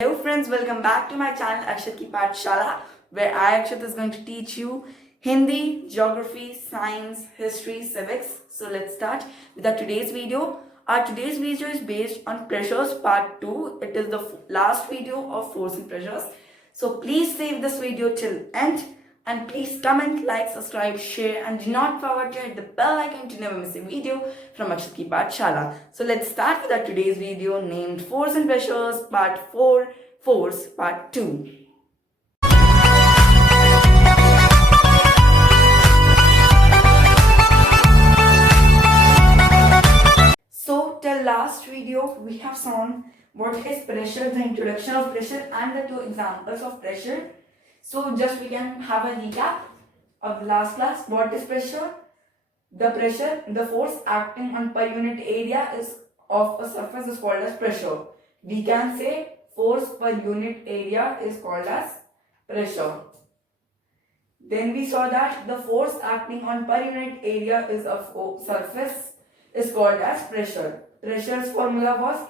Hello friends, welcome back to my channel Akshat ki Pathshala, where I Akshat is going to teach you Hindi, geography, science, history, civics. So let's start with our today's video. Our today's video is based on pressures part 2. It is the last video of force and pressures. So please save this video till end and please comment, like, subscribe, share and do not forget to hit the bell icon to never miss a video from Akshat ki Pathshala. So let's start with our today's video named Force and Pressures part 4, Force part 2. So till last video we have shown what is pressure, the introduction of pressure and the two examples of pressure. So just we can have a recap of the last class. What is pressure? The pressure, the force acting on per unit area is of a surface is called as pressure. We can say force per unit area is called as pressure. Then we saw that the force acting on per unit area is of surface is called as pressure. Pressure's formula was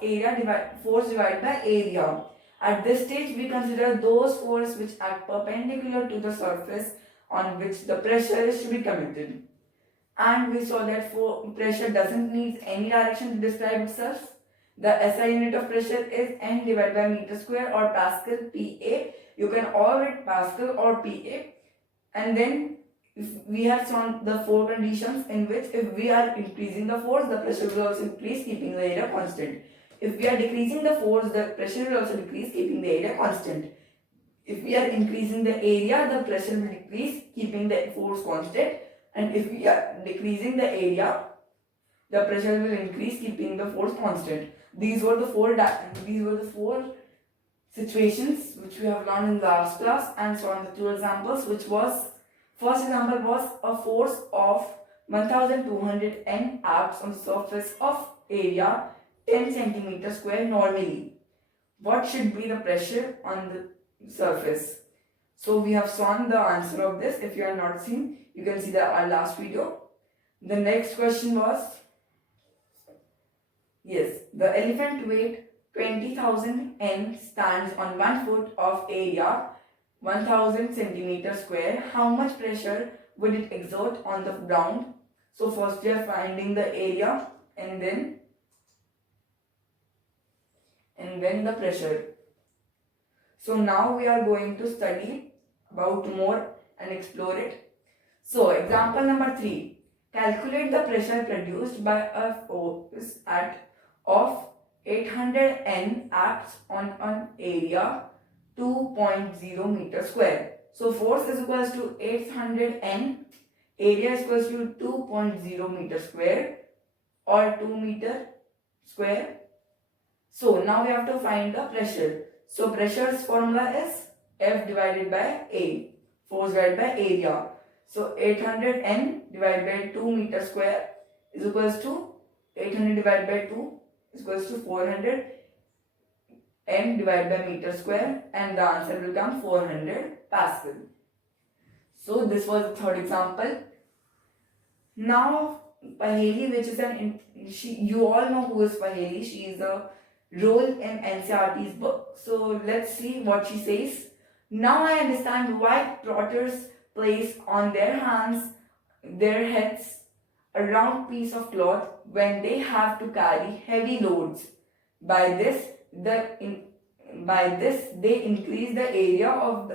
force divided by area. At this stage, we consider those forces which act perpendicular to the surface on which the pressure is to be committed. And we saw that pressure doesn't need any direction to describe itself. The SI unit of pressure is N divided by meter square or Pascal, PA. You can all write Pascal or PA. And then we have shown the four conditions in which if we are increasing the force, the pressure will also increase, keeping the area constant. If we are decreasing the force, the pressure will also decrease, keeping the area constant. If we are increasing the area, the pressure will decrease, keeping the force constant. And if we are decreasing the area, the pressure will increase, keeping the force constant. These were the four situations which we have learned in the last class, and so on the two examples, which was first example was a force of 1200 N acts on the surface of area 10 centimeter square normally. What should be the pressure on the surface? So we have shown the answer of this. If you are not seen, you can see our last video. The next question was, yes, the elephant weight 20,000 N stands on 1 foot of area 1000 centimeter square. How much pressure would it exert on the ground? So first we are finding the area and then the pressure. So now we are going to study about more and explore it. So example number 3. Calculate the pressure produced by a force of 800 N acts on an area 2.0 meter square. So force is equals to 800 N, area is equals to 2.0 meter square or 2 meter square. So now we have to find the pressure. So pressure's formula is F divided by A, force divided by area. So 800 N divided by 2 meter square is equals to 800 divided by 2 is equals to 400 N divided by meter square, and the answer will come 400 Pascal. So this was the third example. Now Paheli, which is you all know who is Paheli. She is a role in NCERT's book. So let's see what she says. Now I understand why plotters place on their heads a round piece of cloth when they have to carry heavy loads. By this they increase the area of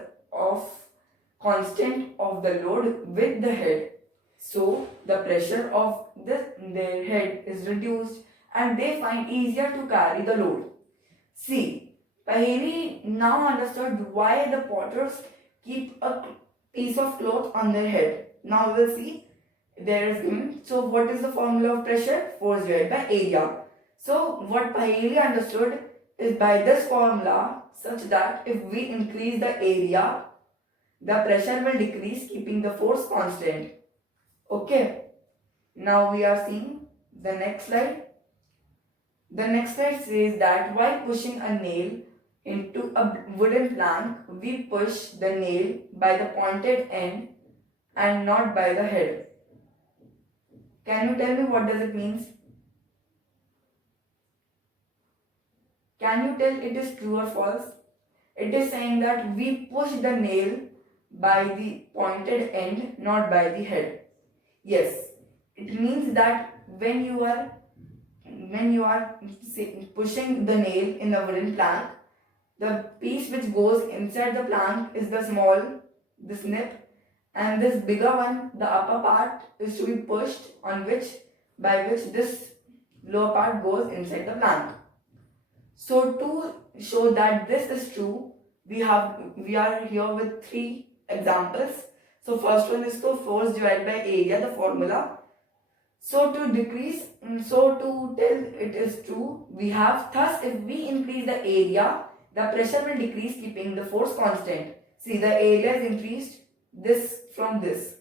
constant of the load with the head. So the pressure of their head is reduced and they find easier to carry the load. See, Paheli now understood why the potters keep a piece of cloth on their head. Now we will see. So what is the formula of pressure? Force divided by area. So what Paheli understood is by this formula such that if we increase the area, the pressure will decrease, keeping the force constant. Okay. Now we are seeing the next slide. The next slide says that while pushing a nail into a wooden plank, we push the nail by the pointed end and not by the head. Can you tell me what does it mean? Can you tell it is true or false? It is saying that we push the nail by the pointed end, not by the head. Yes, it means that when you are pushing the nail in the wooden plank, the piece which goes inside the plank is the snip, and this bigger one, the upper part, is to be pushed on by which this lower part goes inside the plank. So to show that this is true, we are here with 3 examples. So first one is to force divided by area, the formula. So to tell it is true, we have, thus if we increase the area, the pressure will decrease keeping the force constant. See, the area is increased this from this.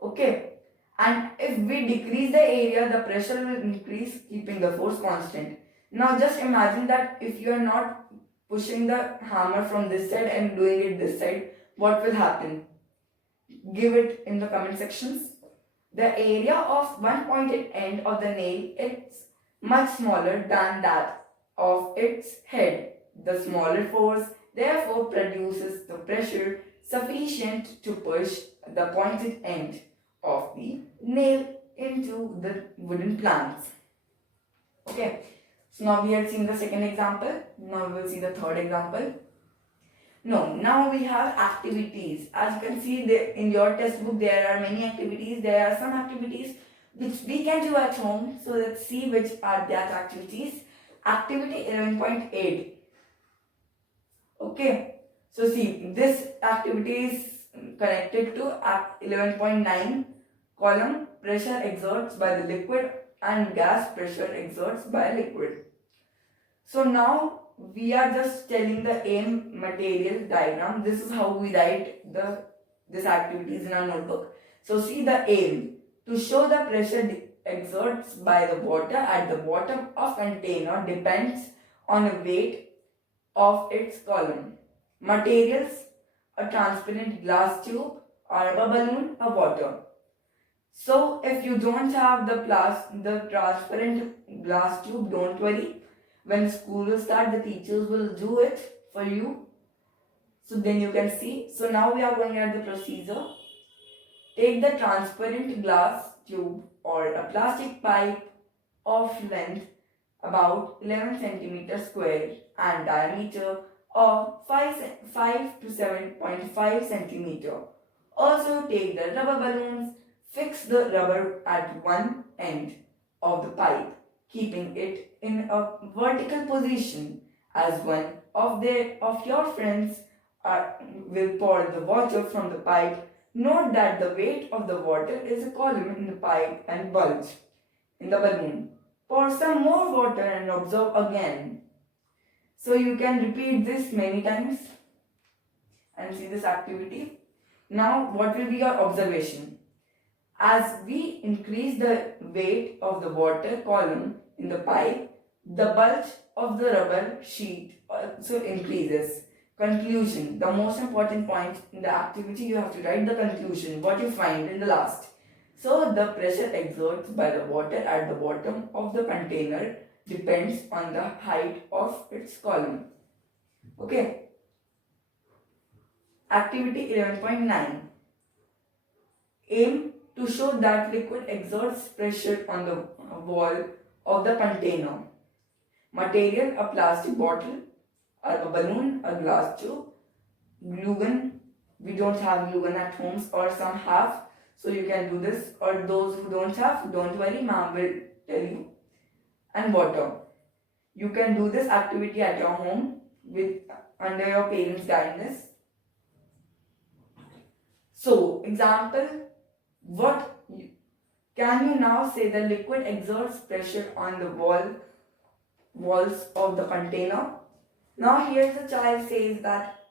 Okay. And if we decrease the area, the pressure will increase keeping the force constant. Now just imagine that if you are not pushing the hammer from this side and doing it this side, what will happen? Give it in the comment sections. The area of one pointed end of the nail is much smaller than that of its head. The smaller force therefore produces the pressure sufficient to push the pointed end of the nail into the wooden planks. Okay, so now we have seen the second example. Now we will see the third example. No, now we have activities. As you can see in your textbook, there are many activities. There are some activities which we can do at home. So let's see which are that activities. Activity 11.8. Okay, so see, this activity is connected to 11.9, column pressure exerts by the liquid and gas pressure exerts by liquid. So now we are just telling the aim material diagram. This is how we write this activities in our notebook. So see the aim, to show the pressure exerts by the water at the bottom of container depends on the weight of its column. Materials, a transparent glass tube, or a balloon, or water. So if you don't have the transparent glass tube, don't worry. When school will start, the teachers will do it for you. So then you can see. So now we are going at the procedure. Take the transparent glass tube or a plastic pipe of length about 11 centimeter square and diameter of 5 to 7.5 centimeter. Also take the rubber balloons, fix the rubber at one end of the pipe, keeping it in a vertical position, as one of your friends will pour the water from the pipe. Note that the weight of the water is a column in the pipe and bulge in the balloon. Pour some more water and observe again. So you can repeat this many times and see this activity. Now what will be your observation? As we increase the weight of the water column in the pipe, the bulge of the rubber sheet also increases. Conclusion. The most important point in the activity, you have to write the conclusion, what you find in the last. So the pressure exerted by the water at the bottom of the container depends on the height of its column. Okay. Activity 11.9. Aim to show that liquid exerts pressure on the wall of the container. Material, a plastic bottle, a balloon, a glass tube, glue gun. We don't have glue gun at homes, or some have, so you can do this, or those who don't have, don't worry, ma'am will tell you. And water. You can do this activity at your home under your parents' guidance. So, example, can you now say the liquid exerts pressure on the walls of the container? Now here the child says that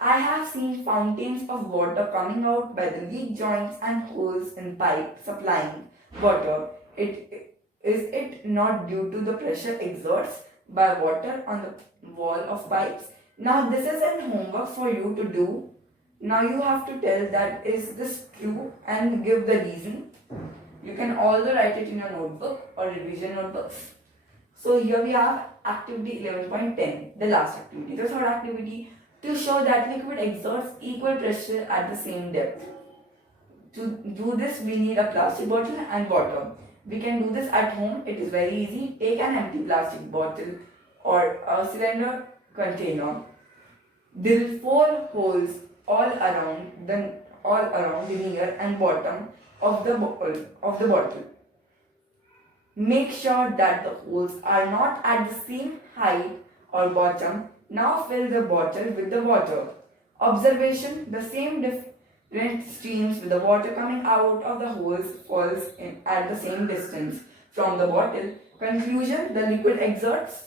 I have seen fountains of water coming out by the leak joints and holes in pipe supplying water. Is it not due to the pressure exerts by water on the wall of pipes? Now this is an homework for you to do. Now you have to tell that is this true and give the reason. You can also write it in your notebook or revision notebooks. So here we have activity 11.10, the last activity. The third activity, to show that liquid exerts equal pressure at the same depth. To do this, we need a plastic bottle and water. We can do this at home. It is very easy. Take an empty plastic bottle or a cylinder container. Drill 4 holes all around the near and bottom of the bottle. Make sure that the holes are not at the same height or bottom. Now fill the bottle with the water. Observation: the same different streams with the water coming out of the holes falls in at the same distance from the bottle. Conclusion: the liquid exerts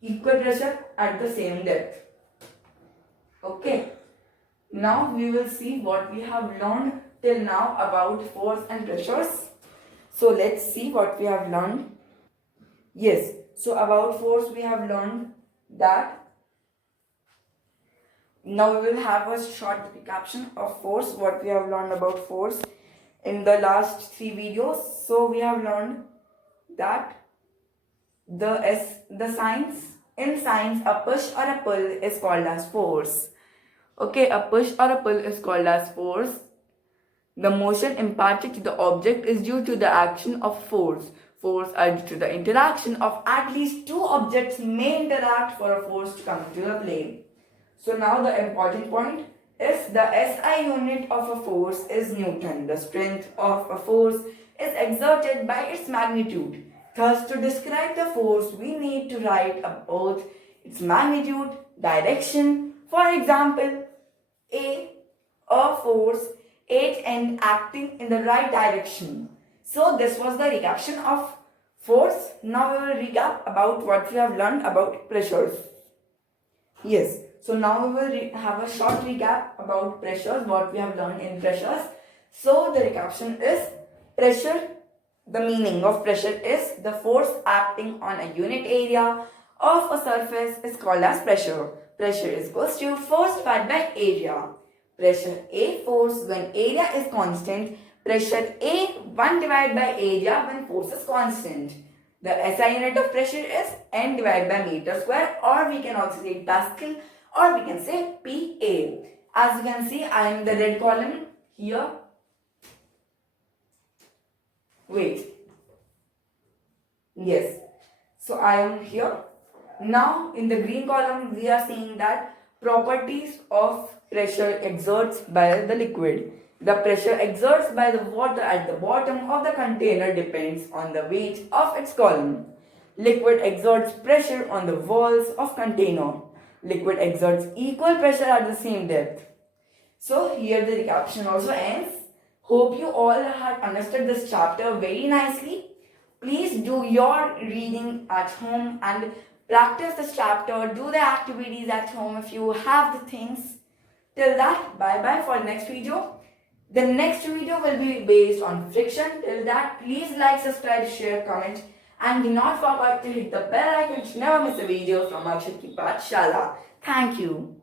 equal pressure at the same depth. Okay. Now we will see what we have learned till now about force and pressures. So let's see what we have learned. Yes, so about force we have learned that. Now we will have a short recapitulation of force, what we have learned about force in the last 3 videos. So we have learned that in science, a push or a pull is called as force. Okay, a push or a pull is called as force. The motion imparted to the object is due to the action of force. Force are due to the interaction of at least 2 objects may interact for a force to come into the play. So now the important point is the SI unit of a force is Newton. The strength of a force is exerted by its magnitude. Thus, to describe the force, we need to write both its magnitude, direction. For example, a force 8 and acting in the right direction. So this was the recapitulation of force. Now we will recap about what we have learned about pressures. Yes, so now we will have a short recap about pressures, what we have learned in pressures. So the recapitulation is pressure. The meaning of pressure is the force acting on a unit area of a surface is called as pressure. Pressure is equals to force divided by area. Pressure A force when area is constant. Pressure A 1 divided by area when force is constant. The SI unit of pressure is N divided by meter square, or we can also say Pascal, or we can say PA. As you can see, I am in the red column here. Wait. Yes. So I am here. Now in the green column we are seeing that properties of pressure exerts by the liquid. The pressure exerts by the water at the bottom of the container depends on the weight of its column. Liquid exerts pressure on the walls of container. Liquid exerts equal pressure at the same depth. So here the recapitulation also ends. Hope you all have understood this chapter very nicely. Please do your reading at home and practice this chapter. Do the activities at home if you have the things. Till that, bye-bye for the next video. The next video will be based on friction. Till that, please like, subscribe, share, comment, and do not forget to hit the bell icon to never miss a video from Akshat ki Pathshala. Thank you.